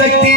சக்தி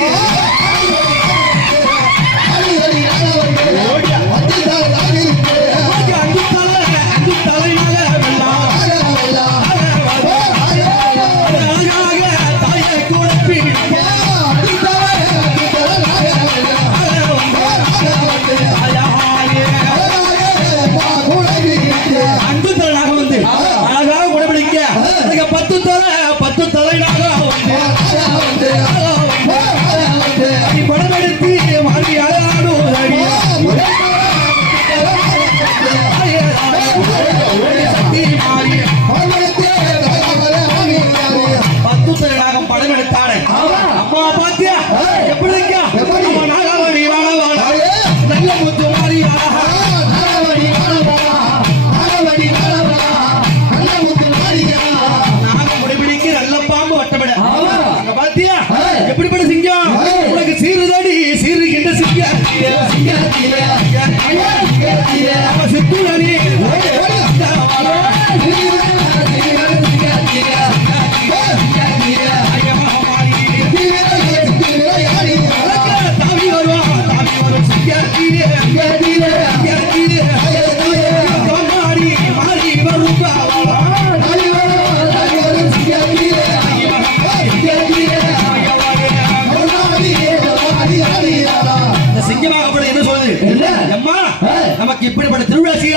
Yeah.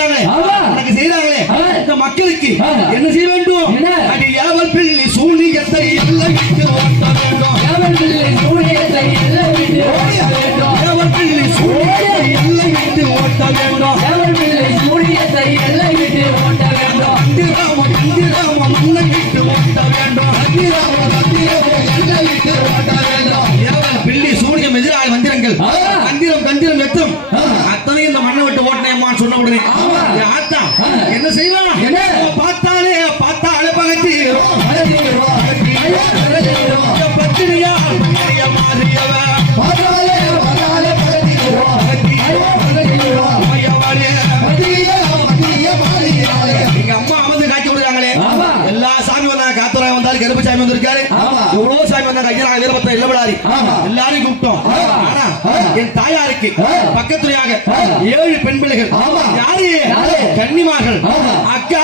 பண்றாங்களே உனக்கு மக்களுக்கு என்ன செய்ய வேண்டும்? அடி யாவல் பிள்ளை சூனியத்தை எல்லாம் வேண்டும். ஐயனாக வீரபத்திர இல்லவிழாரி எல்லாரையும் கூப்பிட்டோம். ஆனா என் தாயாருக்கு பக்கத்துறையாக ஏழு பெண் பிள்ளைகள் யாரு? கன்னிமார்கள். அக்கா.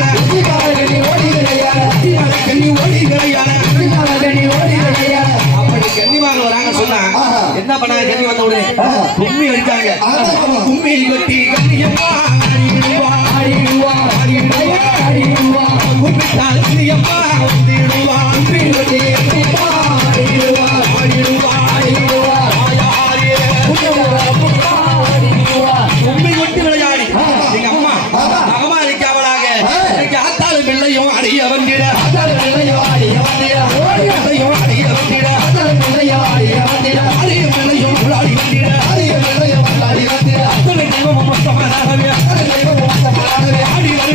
கும்மில் கொட்டி கரியம்மா அடிடுவா அடிடுவா அடிடுவா அடிடுவா கும்பிட்டால் கரியம்மா வந்திடுவா கும்மில் கொட்டி கரியம்மா அடிடுவா அடிடுவா அடிடுவா அடிய வந்திட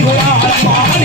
不要害怕